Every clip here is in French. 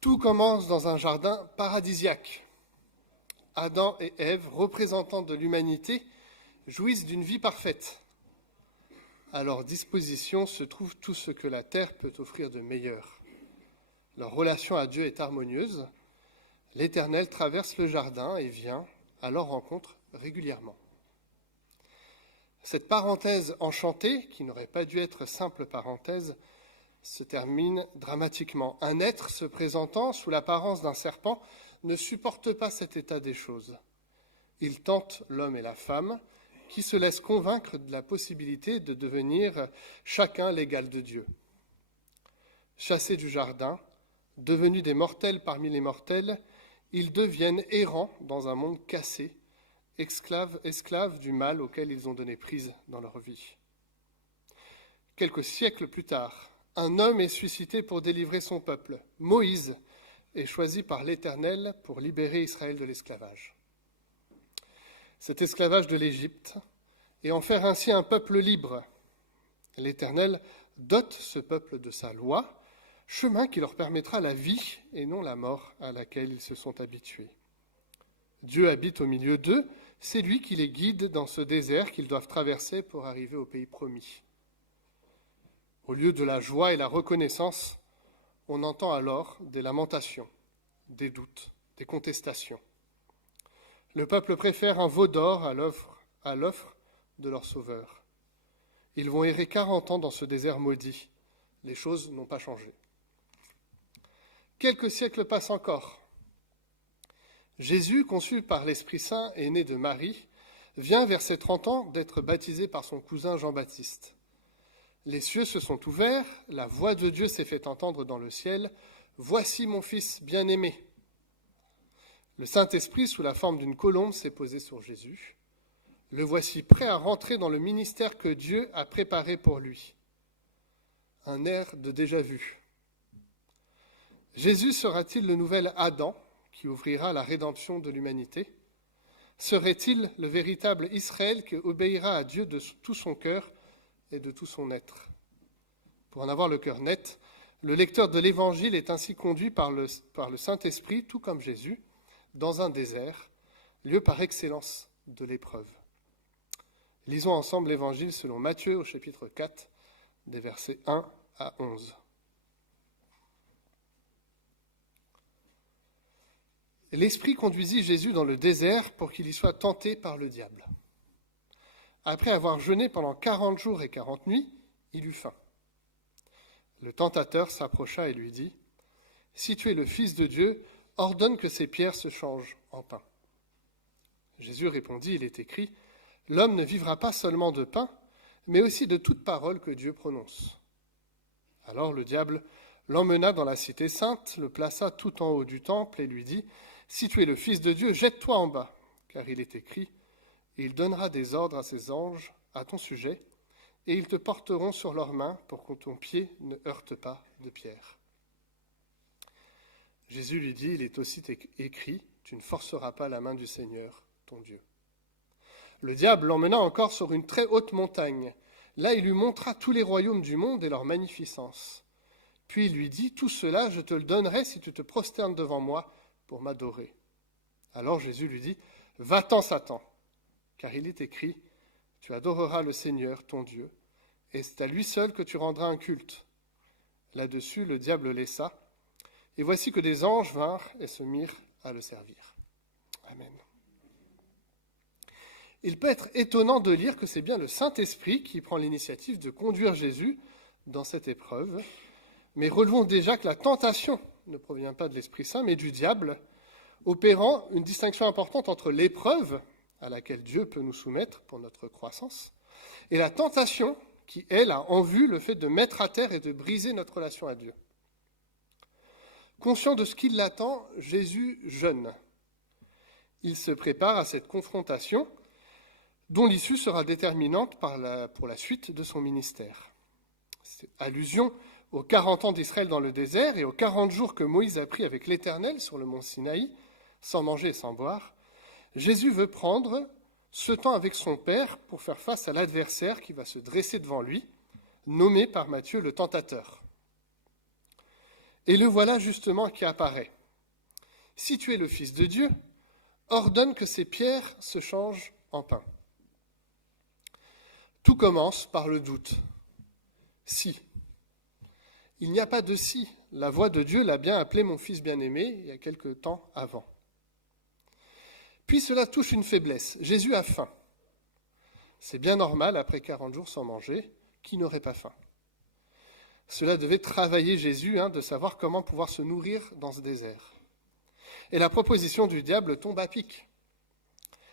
Tout commence dans un jardin paradisiaque. Adam et Ève, représentants de l'humanité, jouissent d'une vie parfaite. À leur disposition se trouve tout ce que la terre peut offrir de meilleur. Leur relation à Dieu est harmonieuse. L'Éternel traverse le jardin et vient à leur rencontre régulièrement. Cette parenthèse enchantée, qui n'aurait pas dû être simple parenthèse, se termine dramatiquement. Un être se présentant sous l'apparence d'un serpent ne supporte pas cet état des choses. Il tente l'homme et la femme, qui se laissent convaincre de la possibilité de devenir chacun l'égal de Dieu. Chassés du jardin, devenus des mortels parmi les mortels, ils deviennent errants dans un monde cassé, esclaves du mal auquel ils ont donné prise dans leur vie. Quelques siècles plus tard, un homme est suscité pour délivrer son peuple. Moïse est choisi par l'Éternel pour libérer Israël de l'esclavage. Cet esclavage de l'Égypte et en faire ainsi un peuple libre. L'Éternel dote ce peuple de sa loi, chemin qui leur permettra la vie et non la mort à laquelle ils se sont habitués. Dieu habite au milieu d'eux, c'est lui qui les guide dans ce désert qu'ils doivent traverser pour arriver au pays promis. Au lieu de la joie et la reconnaissance, on entend alors des lamentations, des doutes, des contestations. Le peuple préfère un veau d'or à l'offre de leur sauveur. Ils vont errer 40 ans dans ce désert maudit. Les choses n'ont pas changé. Quelques siècles passent encore. Jésus, conçu par l'Esprit Saint et né de Marie, vient vers ses 30 ans d'être baptisé par son cousin Jean-Baptiste. Les cieux se sont ouverts, la voix de Dieu s'est fait entendre dans le ciel. « Voici mon Fils bien-aimé ». Le Saint-Esprit, sous la forme d'une colombe, s'est posé sur Jésus. Le voici prêt à rentrer dans le ministère que Dieu a préparé pour lui. Un air de déjà-vu. Jésus sera-t-il le nouvel Adam qui ouvrira la rédemption de l'humanité ? Serait-il le véritable Israël qui obéira à Dieu de tout son cœur et de tout son être ? Pour en avoir le cœur net, le lecteur de l'Évangile est ainsi conduit par le Saint-Esprit, tout comme Jésus, dans un désert, lieu par excellence de l'épreuve. Lisons ensemble l'Évangile selon Matthieu au chapitre 4, des versets 1 à 11. L'Esprit conduisit Jésus dans le désert pour qu'il y soit tenté par le diable. Après avoir jeûné pendant 40 jours et 40 nuits, il eut faim. Le tentateur s'approcha et lui dit : « Si tu es le Fils de Dieu, ordonne que ces pierres se changent en pain. » Jésus répondit : « Il est écrit : L'homme ne vivra pas seulement de pain, mais aussi de toute parole que Dieu prononce. » Alors le diable l'emmena dans la cité sainte, le plaça tout en haut du temple et lui dit : « Si tu es le Fils de Dieu, jette-toi en bas, car il est écrit : Et il donnera des ordres à ses anges à ton sujet, et ils te porteront sur leurs mains pour que ton pied ne heurte pas de pierre. » Jésus lui dit : « Il est aussi écrit : Tu ne forceras pas la main du Seigneur, ton Dieu. » Le diable l'emmena encore sur une très haute montagne. Là, il lui montra tous les royaumes du monde et leur magnificence. Puis il lui dit : « Tout cela, je te le donnerai si tu te prosternes devant moi pour m'adorer. » Alors Jésus lui dit : « Va-t'en, Satan, car il est écrit : Tu adoreras le Seigneur, ton Dieu, et c'est à lui seul que tu rendras un culte. » Là-dessus, le diable le laissa, et voici que des anges vinrent et se mirent à le servir. Amen. Il peut être étonnant de lire que c'est bien le Saint-Esprit qui prend l'initiative de conduire Jésus dans cette épreuve, mais relevons déjà que la tentation ne provient pas de l'Esprit Saint, mais du diable, opérant une distinction importante entre l'épreuve, à laquelle Dieu peut nous soumettre pour notre croissance, et la tentation qui, elle, a en vue le fait de mettre à terre et de briser notre relation à Dieu. Conscient de ce qui l'attend, Jésus jeûne. Il se prépare à cette confrontation dont l'issue sera déterminante pour la suite de son ministère. C'est allusion aux 40 ans d'Israël dans le désert et aux 40 jours que Moïse a pris avec l'Éternel sur le mont Sinaï, sans manger et sans boire. Jésus veut prendre ce temps avec son Père pour faire face à l'adversaire qui va se dresser devant lui, nommé par Matthieu le tentateur. Et le voilà justement qui apparaît. Si tu es le Fils de Dieu, ordonne que ces pierres se changent en pain. Tout commence par le doute. Si. Il n'y a pas de si. La voix de Dieu l'a bien appelé mon fils bien-aimé il y a quelque temps avant. Puis cela touche une faiblesse. Jésus a faim. C'est bien normal, après 40 jours sans manger, qui n'aurait pas faim. Cela devait travailler Jésus, de savoir comment pouvoir se nourrir dans ce désert. Et la proposition du diable tombe à pic.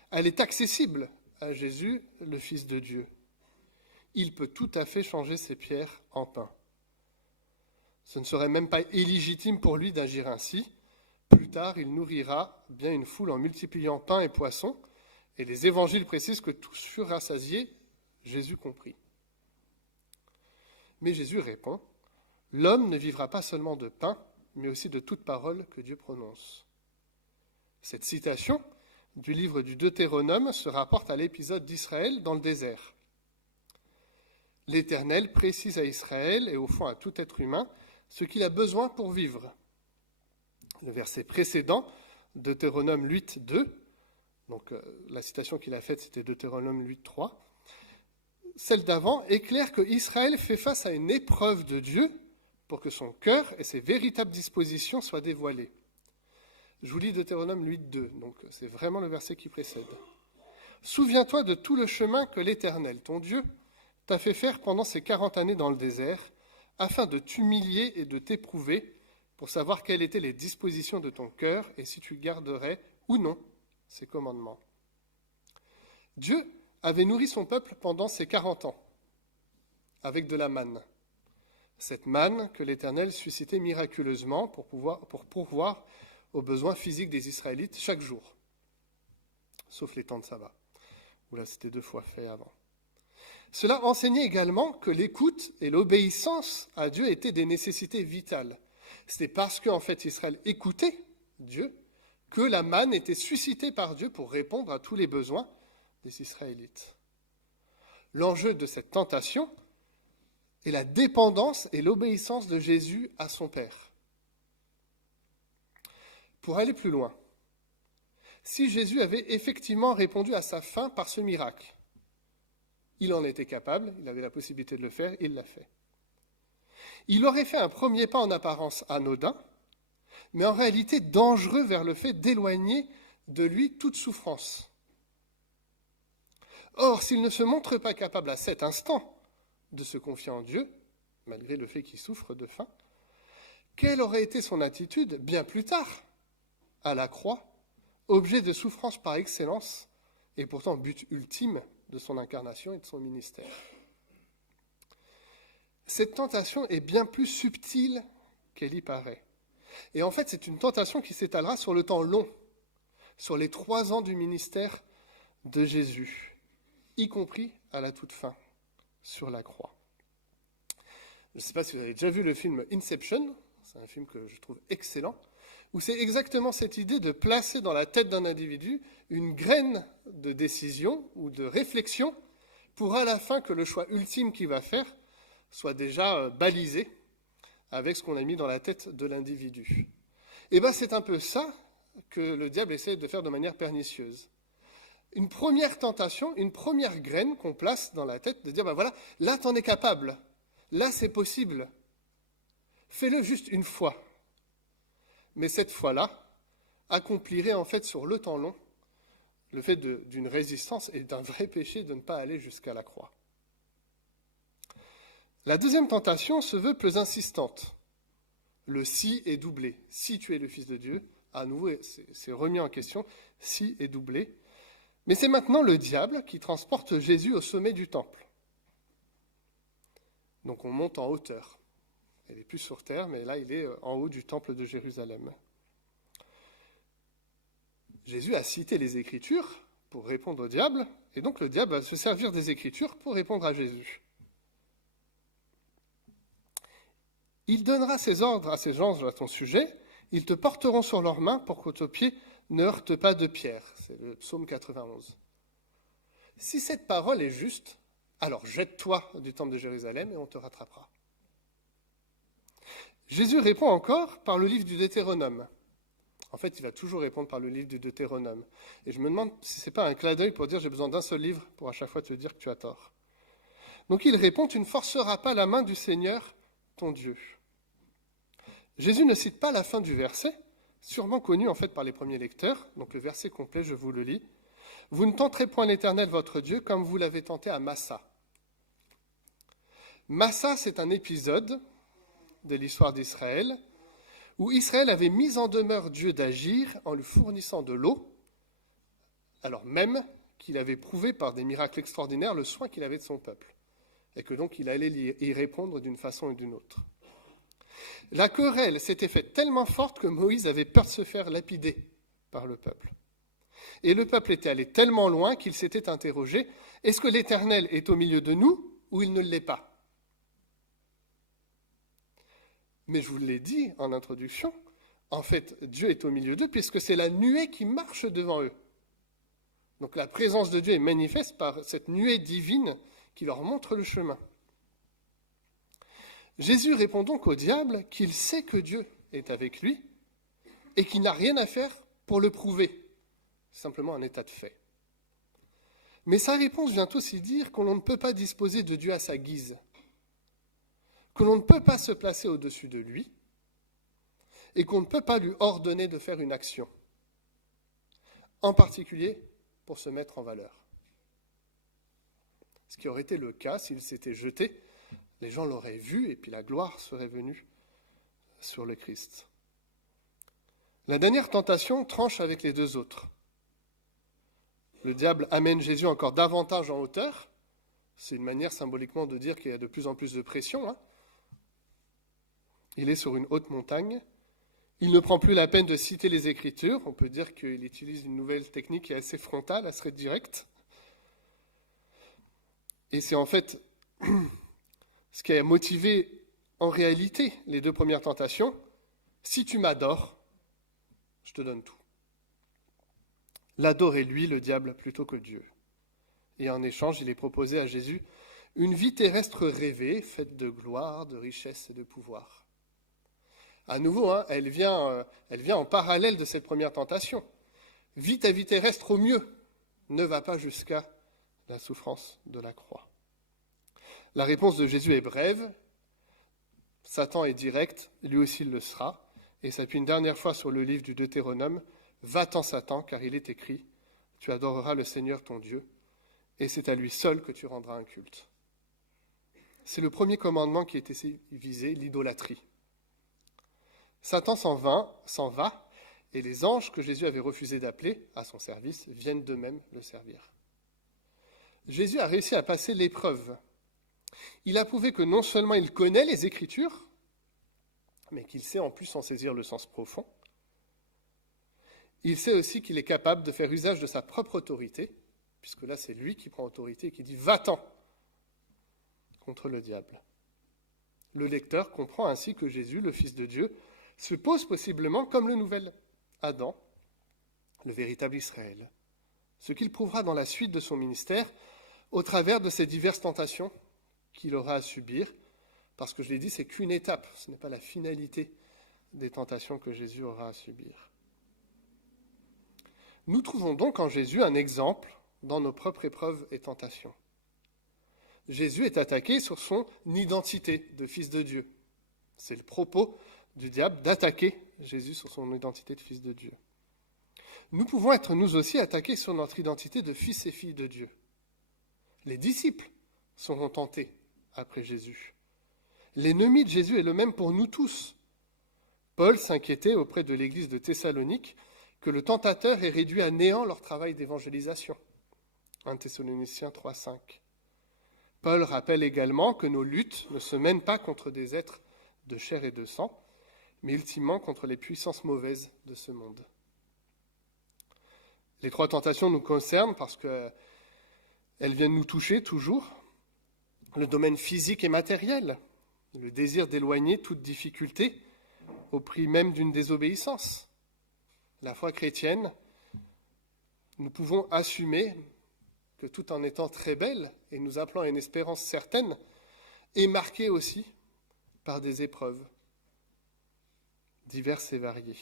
Elle est accessible à Jésus, le Fils de Dieu. Il peut tout à fait changer ces pierres en pain. Ce ne serait même pas illégitime pour lui d'agir ainsi. Plus tard, il nourrira bien une foule en multipliant pain et poissons, et les évangiles précisent que tous furent rassasiés, Jésus compris. Mais Jésus répond, « L'homme ne vivra pas seulement de pain, mais aussi de toute parole que Dieu prononce. » Cette citation du livre du Deutéronome se rapporte à l'épisode d'Israël dans le désert. L'Éternel précise à Israël et au fond à tout être humain ce qu'il a besoin pour vivre. Le verset précédent, Deutéronome 8.2, donc la citation qu'il a faite c'était Deutéronome 8.3, celle d'avant éclaire que Israël fait face à une épreuve de Dieu pour que son cœur et ses véritables dispositions soient dévoilées. Je vous lis Deutéronome 8.2, donc c'est vraiment le verset qui précède. « Souviens-toi de tout le chemin que l'Éternel, ton Dieu, t'a fait faire pendant ces 40 années dans le désert, afin de t'humilier et de t'éprouver, pour savoir quelles étaient les dispositions de ton cœur et si tu garderais ou non ces commandements. » Dieu avait nourri son peuple pendant ces 40 ans, avec de la manne. Cette manne que l'Éternel suscitait miraculeusement pour pourvoir aux besoins physiques des Israélites chaque jour, sauf les temps de sabbat, où là c'était 2 fois fait avant. Cela enseignait également que l'écoute et l'obéissance à Dieu étaient des nécessités vitales. C'était parce qu'en fait Israël écoutait Dieu que la manne était suscitée par Dieu pour répondre à tous les besoins des Israélites. L'enjeu de cette tentation est la dépendance et l'obéissance de Jésus à son Père. Pour aller plus loin, si Jésus avait effectivement répondu à sa faim par ce miracle, il en était capable, il avait la possibilité de le faire, il l'a fait. Il aurait fait un premier pas en apparence anodin, mais en réalité dangereux vers le fait d'éloigner de lui toute souffrance. Or, s'il ne se montre pas capable à cet instant de se confier en Dieu, malgré le fait qu'il souffre de faim, quelle aurait été son attitude bien plus tard, à la croix, objet de souffrance par excellence, et pourtant but ultime de son incarnation et de son ministère. Cette tentation est bien plus subtile qu'elle y paraît. Et en fait, c'est une tentation qui s'étalera sur le temps long, sur les 3 ans du ministère de Jésus, y compris à la toute fin, sur la croix. Je ne sais pas si vous avez déjà vu le film Inception, c'est un film que je trouve excellent, où c'est exactement cette idée de placer dans la tête d'un individu une graine de décision ou de réflexion pour à la fin que le choix ultime qu'il va faire soit déjà balisé avec ce qu'on a mis dans la tête de l'individu. Et bien c'est un peu ça que le diable essaie de faire de manière pernicieuse. Une première tentation, une première graine qu'on place dans la tête, de dire, ben voilà, là t'en es capable, là c'est possible, fais-le juste une fois. Mais cette fois-là, accomplirait en fait sur le temps long le fait d'une résistance et d'un vrai péché de ne pas aller jusqu'à la croix. La deuxième tentation se veut plus insistante. Le si est doublé. Si tu es le Fils de Dieu, à nouveau c'est remis en question, si est doublé. Mais c'est maintenant le diable qui transporte Jésus au sommet du temple. Donc on monte en hauteur. Il n'est plus sur terre, mais là il est en haut du temple de Jérusalem. Jésus a cité les Écritures pour répondre au diable, et donc le diable va se servir des Écritures pour répondre à Jésus. Il donnera ses ordres à ses anges à ton sujet, ils te porteront sur leurs mains pour que ton pied ne heurte pas de pierre. C'est le psaume 91. Si cette parole est juste, alors jette-toi du temple de Jérusalem et on te rattrapera. Jésus répond encore par le livre du Deutéronome. En fait, il va toujours répondre par le livre du Deutéronome. Et je me demande si ce n'est pas un clin d'œil pour dire j'ai besoin d'un seul livre pour à chaque fois te dire que tu as tort. Donc il répond, tu ne forceras pas la main du Seigneur, ton Dieu. Jésus ne cite pas la fin du verset, sûrement connu en fait par les premiers lecteurs. Donc le verset complet, je vous le lis. Vous ne tenterez point l'Éternel votre Dieu comme vous l'avez tenté à Massa. Massa, c'est un épisode de l'histoire d'Israël où Israël avait mis en demeure Dieu d'agir en lui fournissant de l'eau, alors même qu'il avait prouvé par des miracles extraordinaires le soin qu'il avait de son peuple, et que donc il allait y répondre d'une façon ou d'une autre. La querelle s'était faite tellement forte que Moïse avait peur de se faire lapider par le peuple. Et le peuple était allé tellement loin qu'il s'était interrogé, est-ce que l'Éternel est au milieu de nous ou il ne l'est pas ? Mais je vous l'ai dit en introduction, en fait, Dieu est au milieu d'eux puisque c'est la nuée qui marche devant eux. Donc la présence de Dieu est manifeste par cette nuée divine qui leur montre le chemin. Jésus répond donc au diable qu'il sait que Dieu est avec lui et qu'il n'a rien à faire pour le prouver. C'est simplement un état de fait. Mais sa réponse vient aussi dire qu'on ne peut pas disposer de Dieu à sa guise, que l'on ne peut pas se placer au-dessus de lui et qu'on ne peut pas lui ordonner de faire une action, en particulier pour se mettre en valeur. Ce qui aurait été le cas s'il s'était jeté, les gens l'auraient vu et puis la gloire serait venue sur le Christ. La dernière tentation tranche avec les deux autres. Le diable amène Jésus encore davantage en hauteur. C'est une manière symboliquement de dire qu'il y a de plus en plus de pression. Il est sur une haute montagne. Il ne prend plus la peine de citer les Écritures. On peut dire qu'il utilise une nouvelle technique qui est assez frontale, assez directe. Et c'est en fait ce qui a motivé en réalité les deux premières tentations. Si tu m'adores, je te donne tout. L'adorer lui, le diable, plutôt que Dieu. Et en échange, il est proposé à Jésus une vie terrestre rêvée, faite de gloire, de richesse et de pouvoir. À nouveau, elle vient en parallèle de cette première tentation. Vis ta vie terrestre au mieux, ne va pas jusqu'à la souffrance de la croix. La réponse de Jésus est brève, Satan est direct, lui aussi il le sera, et s'appuie une dernière fois sur le livre du Deutéronome, « Va-t'en Satan, car il est écrit, tu adoreras le Seigneur ton Dieu, et c'est à lui seul que tu rendras un culte. » C'est le premier commandement qui est ici visé, l'idolâtrie. Satan s'en va, et les anges que Jésus avait refusé d'appeler à son service viennent d'eux-mêmes le servir. Jésus a réussi à passer l'épreuve. Il a prouvé que non seulement il connaît les Écritures, mais qu'il sait en plus en saisir le sens profond. Il sait aussi qu'il est capable de faire usage de sa propre autorité, puisque là c'est lui qui prend autorité et qui dit « va-t'en » contre le diable. Le lecteur comprend ainsi que Jésus, le Fils de Dieu, se pose possiblement comme le nouvel Adam, le véritable Israël, ce qu'il prouvera dans la suite de son ministère au travers de ces diverses tentations qu'il aura à subir, parce que je l'ai dit, c'est qu'une étape, ce n'est pas la finalité des tentations que Jésus aura à subir. Nous trouvons donc en Jésus un exemple dans nos propres épreuves et tentations. Jésus est attaqué sur son identité de fils de Dieu. C'est le propos du diable d'attaquer Jésus sur son identité de fils de Dieu. Nous pouvons être nous aussi attaqués sur notre identité de fils et filles de Dieu. Les disciples seront tentés après Jésus. L'ennemi de Jésus est le même pour nous tous. Paul s'inquiétait auprès de l'église de Thessalonique que le tentateur ait réduit à néant leur travail d'évangélisation. 1 Thessaloniciens 3,5. Paul rappelle également que nos luttes ne se mènent pas contre des êtres de chair et de sang, mais ultimement contre les puissances mauvaises de ce monde. Les trois tentations nous concernent parce qu'elles viennent nous toucher toujours. Le domaine physique et matériel, le désir d'éloigner toute difficulté au prix même d'une désobéissance. La foi chrétienne, nous pouvons assumer que tout en étant très belle et nous appelant à une espérance certaine, est marquée aussi par des épreuves, diverses et variées.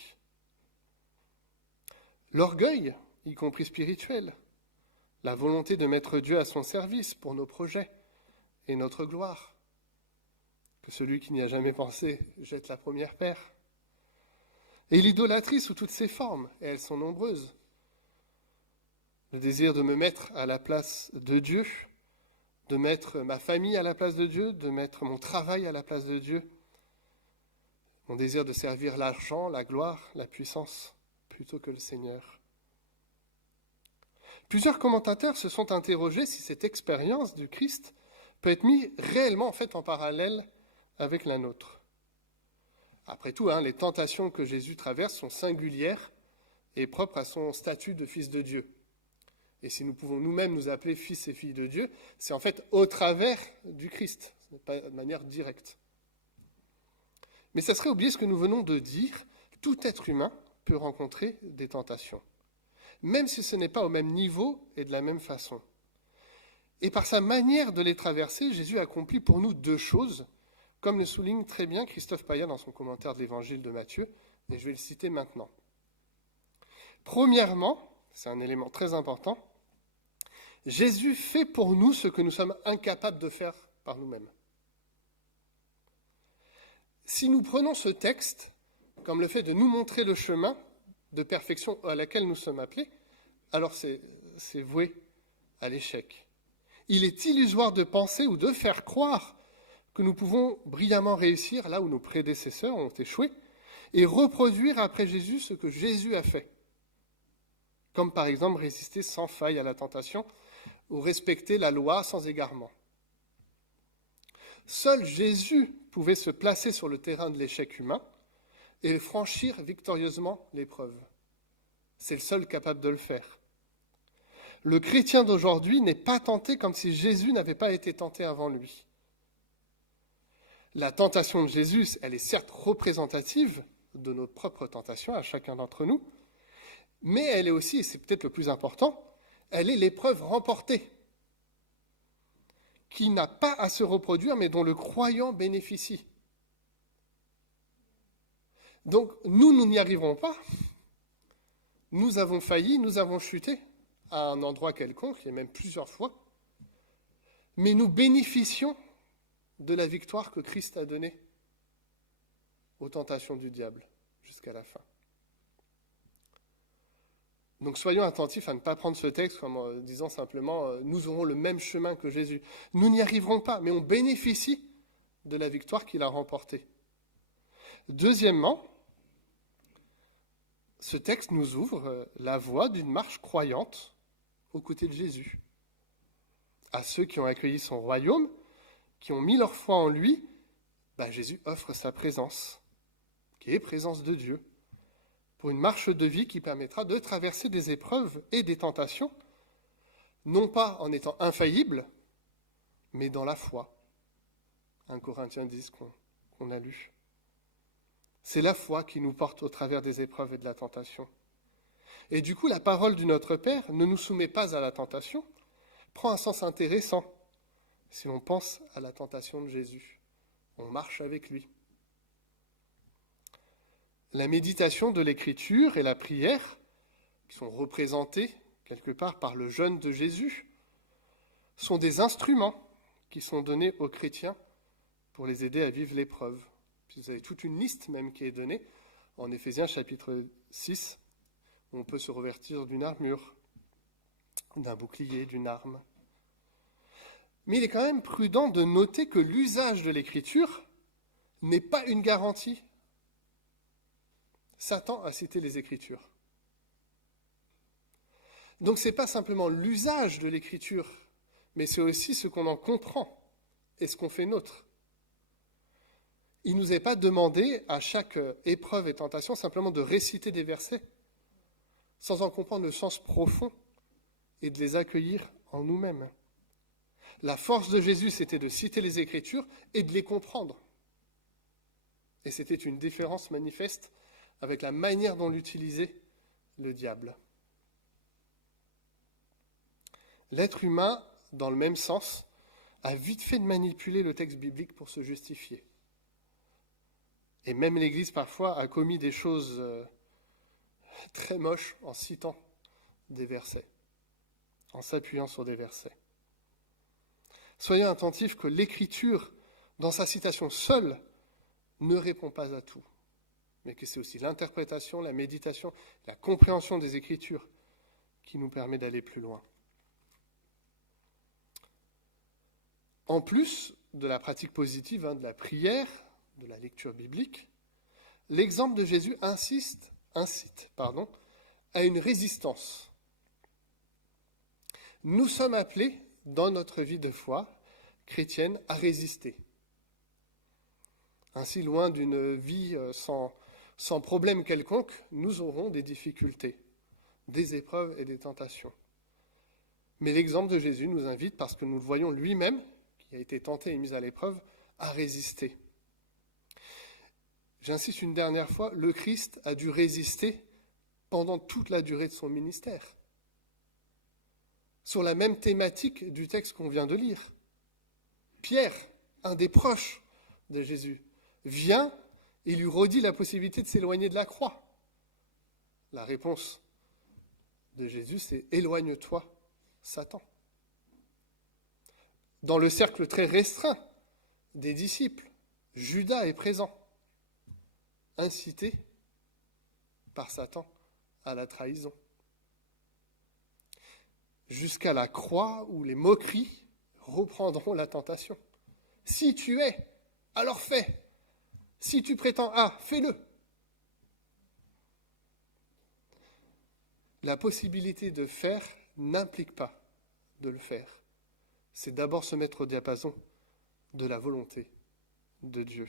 L'orgueil, y compris spirituel, la volonté de mettre Dieu à son service pour nos projets et notre gloire. Que celui qui n'y a jamais pensé jette la première pierre. Et l'idolâtrie sous toutes ses formes, et elles sont nombreuses. Le désir de me mettre à la place de Dieu, de mettre ma famille à la place de Dieu, de mettre mon travail à la place de Dieu. Mon désir de servir l'argent, la gloire, la puissance, plutôt que le Seigneur. Plusieurs commentateurs se sont interrogés si cette expérience du Christ peut être mise réellement en parallèle avec la nôtre. Après tout, les tentations que Jésus traverse sont singulières et propres à son statut de fils de Dieu. Et si nous pouvons nous-mêmes nous appeler fils et filles de Dieu, c'est en fait au travers du Christ, ce n'est pas de manière directe. Mais ça serait oublier ce que nous venons de dire, tout être humain peut rencontrer des tentations, même si ce n'est pas au même niveau et de la même façon. Et par sa manière de les traverser, Jésus accomplit pour nous deux choses, comme le souligne très bien Christophe Paya dans son commentaire de l'évangile de Matthieu, et je vais le citer maintenant. Premièrement, c'est un élément très important, Jésus fait pour nous ce que nous sommes incapables de faire par nous-mêmes. Si nous prenons ce texte comme le fait de nous montrer le chemin de perfection à laquelle nous sommes appelés, alors c'est voué à l'échec. Il est illusoire de penser ou de faire croire que nous pouvons brillamment réussir là où nos prédécesseurs ont échoué et reproduire après Jésus ce que Jésus a fait. Comme par exemple résister sans faille à la tentation ou respecter la loi sans égarement. Seul Jésus pouvait se placer sur le terrain de l'échec humain et franchir victorieusement l'épreuve. C'est le seul capable de le faire. Le chrétien d'aujourd'hui n'est pas tenté comme si Jésus n'avait pas été tenté avant lui. La tentation de Jésus, elle est certes représentative de nos propres tentations à chacun d'entre nous, mais elle est aussi, et c'est peut-être le plus important, elle est l'épreuve remportée, qui n'a pas à se reproduire, mais dont le croyant bénéficie. Donc, nous n'y arriverons pas. Nous avons failli, nous avons chuté à un endroit quelconque, et même plusieurs fois, mais nous bénéficions de la victoire que Christ a donnée aux tentations du diable jusqu'à la fin. Donc soyons attentifs à ne pas prendre ce texte comme en disant simplement nous aurons le même chemin que Jésus. Nous n'y arriverons pas, mais on bénéficie de la victoire qu'il a remportée. Deuxièmement, ce texte nous ouvre la voie d'une marche croyante aux côtés de Jésus. À ceux qui ont accueilli son royaume, qui ont mis leur foi en lui, Jésus offre sa présence, qui est présence de Dieu, pour une marche de vie qui permettra de traverser des épreuves et des tentations, non pas en étant infaillible, mais dans la foi. 1 Corinthiens 10 qu'on a lu. C'est la foi qui nous porte au travers des épreuves et de la tentation. Et du coup, la parole du Notre Père ne nous soumet pas à la tentation, prend un sens intéressant si l'on pense à la tentation de Jésus. On marche avec lui. La méditation de l'Écriture et la prière, qui sont représentées quelque part par le jeûne de Jésus, sont des instruments qui sont donnés aux chrétiens pour les aider à vivre l'épreuve. Puis vous avez toute une liste même qui est donnée en Éphésiens chapitre 6, où on peut se revêtir d'une armure, d'un bouclier, d'une arme. Mais il est quand même prudent de noter que l'usage de l'Écriture n'est pas une garantie. Satan a cité les Écritures. Donc ce n'est pas simplement l'usage de l'Écriture, mais c'est aussi ce qu'on en comprend et ce qu'on fait nôtre. Il ne nous est pas demandé à chaque épreuve et tentation simplement de réciter des versets, sans en comprendre le sens profond et de les accueillir en nous-mêmes. La force de Jésus, c'était de citer les Écritures et de les comprendre. Et c'était une différence manifeste avec la manière dont l'utilisait le diable. L'être humain, dans le même sens, a vite fait de manipuler le texte biblique pour se justifier. Et même l'Église, parfois, a commis des choses très moches en citant des versets, en s'appuyant sur des versets. Soyons attentifs que l'Écriture, dans sa citation seule, ne répond pas à tout, mais que c'est aussi l'interprétation, la méditation, la compréhension des Écritures qui nous permet d'aller plus loin. En plus de la pratique positive, de la prière, de la lecture biblique, l'exemple de Jésus incite à une résistance. Nous sommes appelés, dans notre vie de foi chrétienne, à résister. Ainsi, loin d'une vie sans problème quelconque, nous aurons des difficultés, des épreuves et des tentations. Mais l'exemple de Jésus nous invite, parce que nous le voyons lui-même, qui a été tenté et mis à l'épreuve, à résister. J'insiste une dernière fois, le Christ a dû résister pendant toute la durée de son ministère, sur la même thématique du texte qu'on vient de lire. Pierre, un des proches de Jésus, vient et lui redit la possibilité de s'éloigner de la croix. La réponse de Jésus, c'est « Éloigne-toi, Satan ». Dans le cercle très restreint des disciples, Judas est présent, incité par Satan à la trahison. Jusqu'à la croix où les moqueries reprendront la tentation. Si tu es, alors fais. Si tu prétends A, fais-le. La possibilité de faire n'implique pas de le faire. C'est d'abord se mettre au diapason de la volonté de Dieu.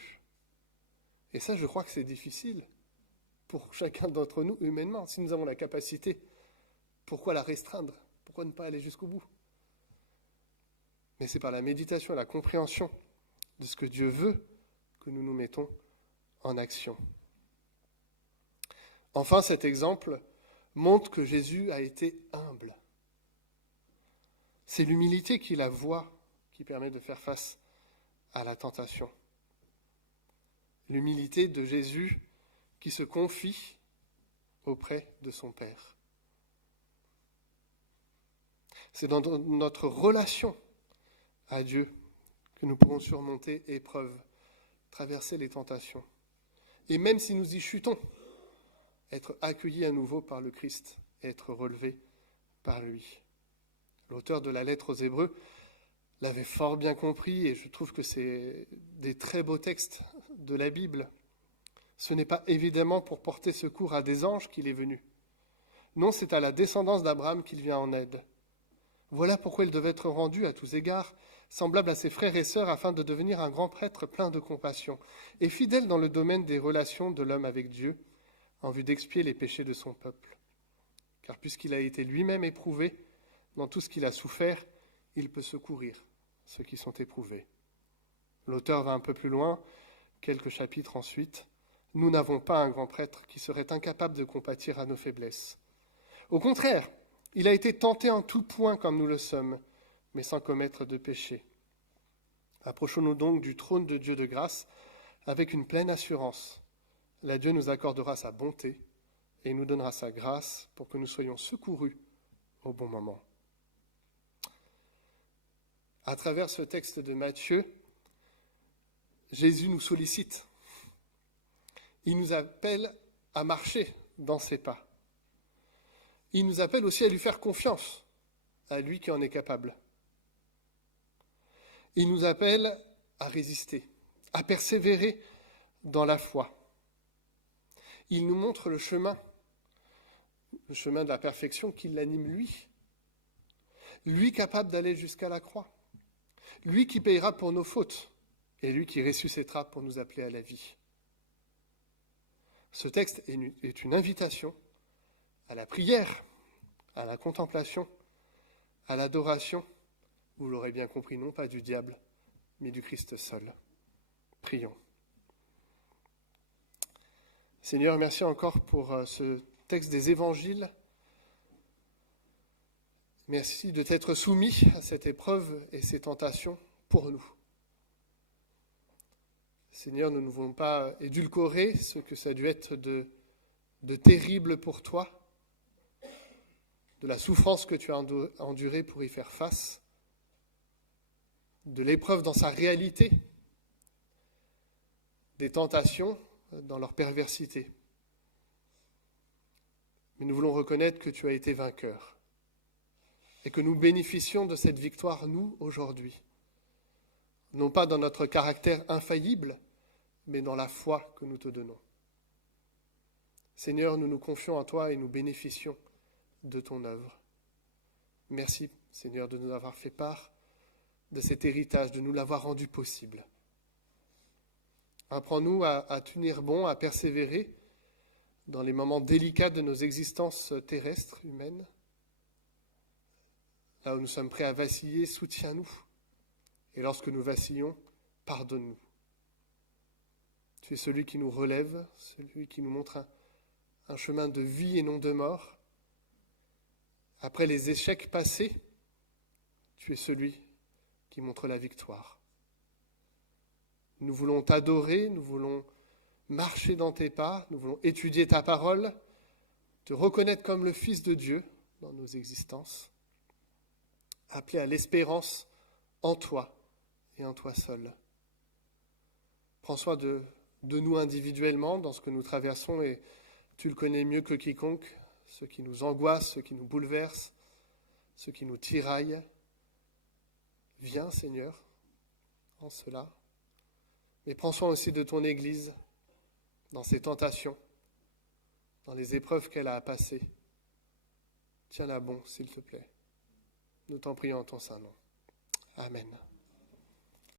Et ça, je crois que c'est difficile pour chacun d'entre nous humainement. Si nous avons la capacité, pourquoi la restreindre ? Pourquoi ne pas aller jusqu'au bout ? Mais c'est par la méditation et la compréhension de ce que Dieu veut que nous nous mettons en action. Enfin, cet exemple montre que Jésus a été humble. C'est l'humilité qui est la voie qui permet de faire face à la tentation. L'humilité de Jésus qui se confie auprès de son Père. C'est dans notre relation à Dieu que nous pourrons surmonter épreuves, traverser les tentations. Et même si nous y chutons, être accueillis à nouveau par le Christ et être relevés par lui. L'auteur de la lettre aux Hébreux l'avait fort bien compris et je trouve que c'est des très beaux textes de la Bible. Ce n'est pas évidemment pour porter secours à des anges qu'il est venu. Non, c'est à la descendance d'Abraham qu'il vient en aide. Voilà pourquoi il devait être rendu à tous égards semblable à ses frères et sœurs afin de devenir un grand prêtre plein de compassion et fidèle dans le domaine des relations de l'homme avec Dieu en vue d'expier les péchés de son peuple. Car puisqu'il a été lui-même éprouvé dans tout ce qu'il a souffert, il peut secourir ceux qui sont éprouvés. L'auteur va un peu plus loin, quelques chapitres ensuite. Nous n'avons pas un grand prêtre qui serait incapable de compatir à nos faiblesses. Au contraire, il a été tenté en tout point comme nous le sommes, mais sans commettre de péché. Approchons-nous donc du trône de Dieu de grâce avec une pleine assurance. Là, Dieu nous accordera sa bonté et nous donnera sa grâce pour que nous soyons secourus au bon moment. À travers ce texte de Matthieu, Jésus nous sollicite. Il nous appelle à marcher dans ses pas. Il nous appelle aussi à lui faire confiance, à lui qui en est capable. Il nous appelle à résister, à persévérer dans la foi. Il nous montre le chemin de la perfection qui l'anime lui. Lui capable d'aller jusqu'à la croix. Lui qui payera pour nos fautes et lui qui ressuscitera pour nous appeler à la vie. Ce texte est une invitation à la prière, à la contemplation, à l'adoration, vous l'aurez bien compris, non pas du diable, mais du Christ seul. Prions. Seigneur, merci encore pour ce texte des évangiles. Merci de t'être soumis à cette épreuve et ces tentations pour nous. Seigneur, nous ne voulons pas édulcorer ce que ça a dû être de terrible pour toi, de la souffrance que tu as endurée pour y faire face, de l'épreuve dans sa réalité, des tentations dans leur perversité. Mais nous voulons reconnaître que tu as été vainqueur et que nous bénéficions de cette victoire, nous, aujourd'hui. Non pas dans notre caractère infaillible, mais dans la foi que nous te donnons. Seigneur, nous nous confions à toi et nous bénéficions de ton œuvre. Merci, Seigneur, de nous avoir fait part de cet héritage, de nous l'avoir rendu possible. Apprends-nous à tenir bon, à persévérer dans les moments délicats de nos existences terrestres, humaines. Là où nous sommes prêts à vaciller, soutiens-nous. Et lorsque nous vacillons, pardonne-nous. Tu es celui qui nous relève, celui qui nous montre un chemin de vie et non de mort. Après les échecs passés, tu es celui qui montre la victoire. Nous voulons t'adorer, nous voulons marcher dans tes pas, nous voulons étudier ta parole, te reconnaître comme le Fils de Dieu dans nos existences, appelés à l'espérance en toi et en toi seul. Prends soin de nous individuellement dans ce que nous traversons et tu le connais mieux que quiconque, ce qui nous angoisse, ce qui nous bouleverse, ce qui nous tiraille. Viens, Seigneur, en cela. Mais prends soin aussi de ton Église, dans ses tentations, dans les épreuves qu'elle a à passer. Tiens-la bon, s'il te plaît. Nous t'en prions en ton saint nom. Amen.